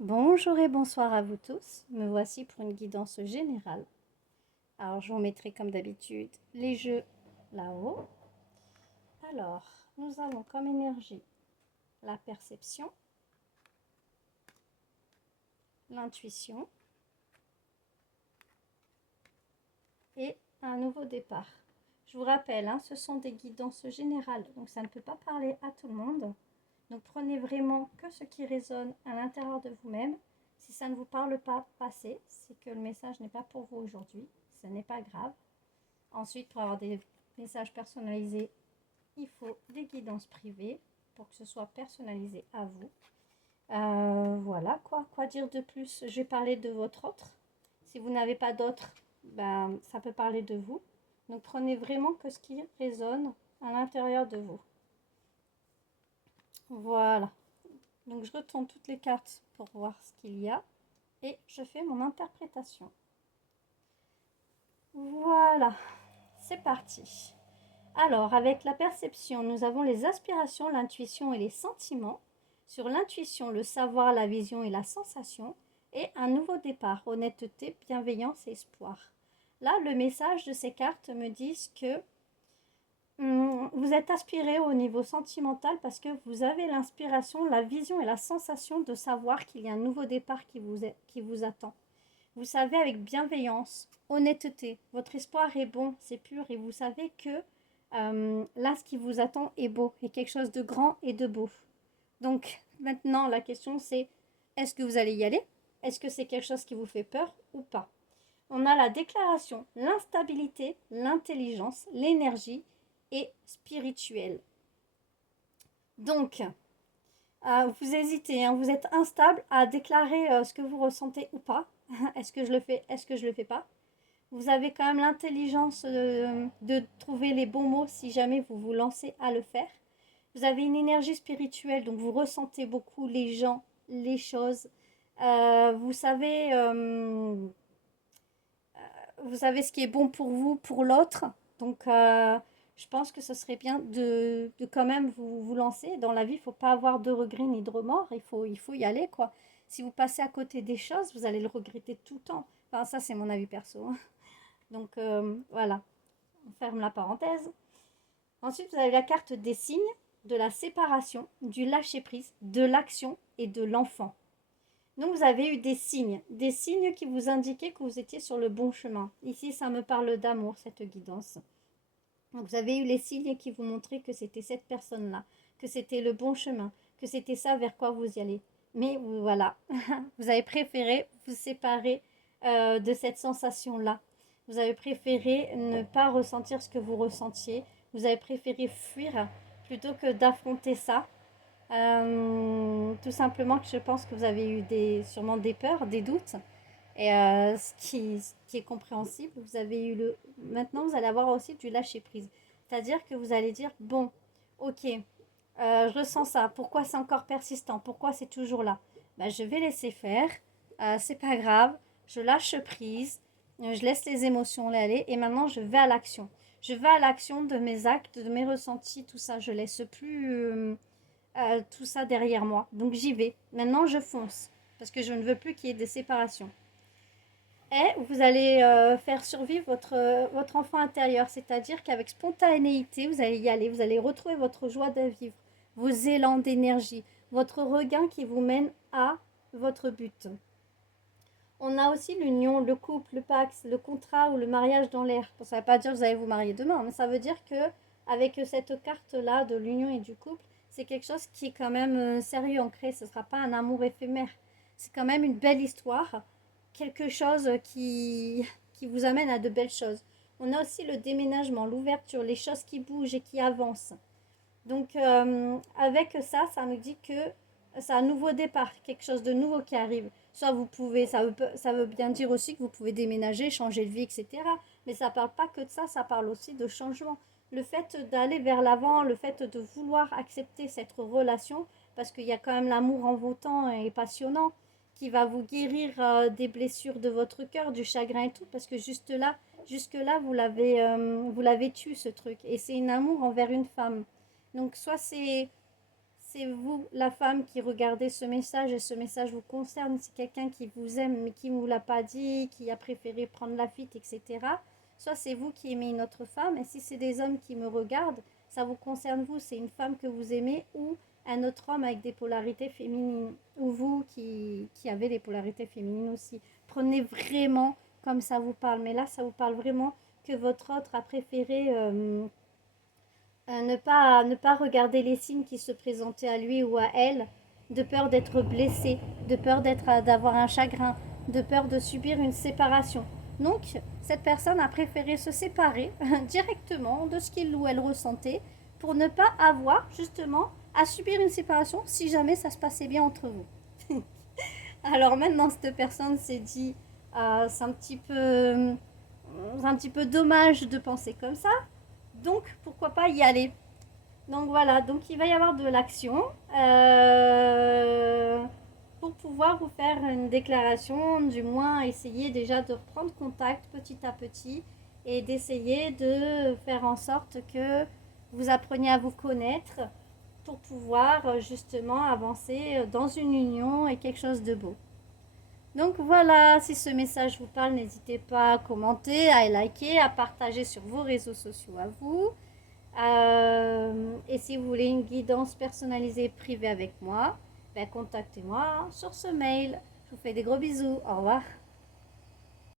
Bonjour et bonsoir à vous tous. Me voici pour une guidance générale. Alors, je vous mettrai comme d'habitude les jeux là-haut. Alors, nous avons comme énergie la perception, l'intuition et un nouveau départ. Je vous rappelle, ce sont des guidances générales, donc ça ne peut pas parler à tout le monde. Donc prenez vraiment que ce qui résonne à l'intérieur de vous-même. Si ça ne vous parle pas, passez. C'est que le message n'est pas pour vous aujourd'hui. Ce n'est pas grave. Ensuite, pour avoir des messages personnalisés, il faut des guidances privées pour que ce soit personnalisé à vous. Voilà, quoi dire de plus? Je vais parler de votre autre. Si vous n'avez pas d'autre, ça peut parler de vous. Donc prenez vraiment que ce qui résonne à l'intérieur de vous. Voilà. Donc je retourne toutes les cartes pour voir ce qu'il y a et je fais mon interprétation. Voilà, c'est parti. Alors, avec la perception, nous avons les aspirations, l'intuition et les sentiments. Sur l'intuition, le savoir, la vision et la sensation. Et un nouveau départ, honnêteté, bienveillance et espoir. Là, le message de ces cartes me dit que vous êtes aspiré au niveau sentimental parce que vous avez l'inspiration, la vision et la sensation de savoir qu'il y a un nouveau départ qui vous attend. Vous savez avec bienveillance, honnêteté, votre espoir est bon, c'est pur et vous savez que là, ce qui vous attend est beau, est quelque chose de grand et de beau. Donc maintenant, la question c'est, est-ce que vous allez y aller? Est-ce que c'est quelque chose qui vous fait peur ou pas? On a la déclaration, l'instabilité, l'intelligence, l'énergie et spirituelle. Donc, vous hésitez, vous êtes instable à déclarer ce que vous ressentez ou pas. Est-ce que je le fais? Est-ce que je le fais pas? Vous avez quand même l'intelligence de trouver les bons mots si jamais vous vous lancez à le faire. Vous avez une énergie spirituelle, donc vous ressentez beaucoup les gens, les choses. Vous savez ce qui est bon pour vous, pour l'autre. Donc, je pense que ce serait bien de quand même vous lancer. Dans la vie, il ne faut pas avoir de regrets ni de remords. Il faut y aller, quoi. Si vous passez à côté des choses, vous allez le regretter tout le temps. Enfin, ça, c'est mon avis perso. Donc, voilà. On ferme la parenthèse. Ensuite, vous avez la carte des signes, de la séparation, du lâcher-prise, de l'action et de l'enfant. Donc vous avez eu des signes qui vous indiquaient que vous étiez sur le bon chemin. Ici, ça me parle d'amour, cette guidance. Donc vous avez eu les signes qui vous montraient que c'était cette personne-là, que c'était le bon chemin, que c'était ça vers quoi vous y allez. Mais voilà, vous avez préféré vous séparer de cette sensation-là. Vous avez préféré ne pas ressentir ce que vous ressentiez. Vous avez préféré fuir plutôt que d'affronter ça. Tout simplement que je pense que vous avez eu sûrement des peurs, des doutes. Et ce qui est compréhensible, maintenant vous allez avoir aussi du lâcher prise. C'est-à-dire que vous allez dire, bon, ok, je ressens ça, pourquoi c'est encore persistant, pourquoi c'est toujours là? Je vais laisser faire, c'est pas grave, je lâche prise, je laisse les émotions aller et maintenant je vais à l'action. Je vais à l'action de mes actes, de mes ressentis, tout ça, je laisse plus tout ça derrière moi. Donc j'y vais. Maintenant je fonce parce que je ne veux plus qu'il y ait des séparations. Et vous allez faire survivre votre enfant intérieur, c'est-à-dire qu'avec spontanéité, vous allez y aller, vous allez retrouver votre joie de vivre, vos élans d'énergie, votre regain qui vous mène à votre but. On a aussi l'union, le couple, le pacte, le contrat ou le mariage dans l'air. Ça ne veut pas dire que vous allez vous marier demain, mais ça veut dire que avec cette carte-là de l'union et du couple, c'est quelque chose qui est quand même sérieux, ancré. Ce ne sera pas un amour éphémère. C'est quand même une belle histoire, quelque chose qui vous amène à de belles choses. On a aussi le déménagement, l'ouverture, les choses qui bougent et qui avancent. Donc avec ça, ça nous dit que c'est un nouveau départ, quelque chose de nouveau qui arrive. Soit vous pouvez, ça veut bien dire aussi que vous pouvez déménager, changer de vie, etc. Mais ça ne parle pas que de ça, ça parle aussi de changement. Le fait d'aller vers l'avant, le fait de vouloir accepter cette relation, parce qu'il y a quand même l'amour envoûtant et passionnant qui va vous guérir des blessures de votre cœur, du chagrin et tout, parce que jusque là, vous l'avez tué ce truc. Et c'est un amour envers une femme. Donc soit c'est c'est vous, la femme, qui regardez ce message et ce message vous concerne, c'est quelqu'un qui vous aime mais qui ne vous l'a pas dit, qui a préféré prendre la fuite, etc. Soit c'est vous qui aimez une autre femme, et si c'est des hommes qui me regardent, ça vous concerne vous, c'est une femme que vous aimez ou un autre homme avec des polarités féminines, ou vous qui avez des polarités féminines aussi. Prenez vraiment comme ça vous parle, mais là ça vous parle vraiment que votre autre a préféré ne pas regarder les signes qui se présentaient à lui ou à elle, de peur d'être blessé, de peur d'avoir un chagrin, de peur de subir une séparation. Donc, cette personne a préféré se séparer directement de ce qu'il ou elle ressentait pour ne pas avoir justement à subir une séparation si jamais ça se passait bien entre vous. Alors maintenant, cette personne s'est dit, c'est un petit peu dommage de penser comme ça, donc pourquoi pas y aller. Donc voilà, donc il va y avoir de l'action pour pouvoir vous faire une déclaration, du moins essayer déjà de reprendre contact petit à petit et d'essayer de faire en sorte que vous appreniez à vous connaître pour pouvoir justement avancer dans une union et quelque chose de beau. Donc voilà, si ce message vous parle, n'hésitez pas à commenter, à liker, à partager sur vos réseaux sociaux à vous. Et si vous voulez une guidance personnalisée privée avec moi, ben contactez-moi sur ce mail. Je vous fais des gros bisous. Au revoir.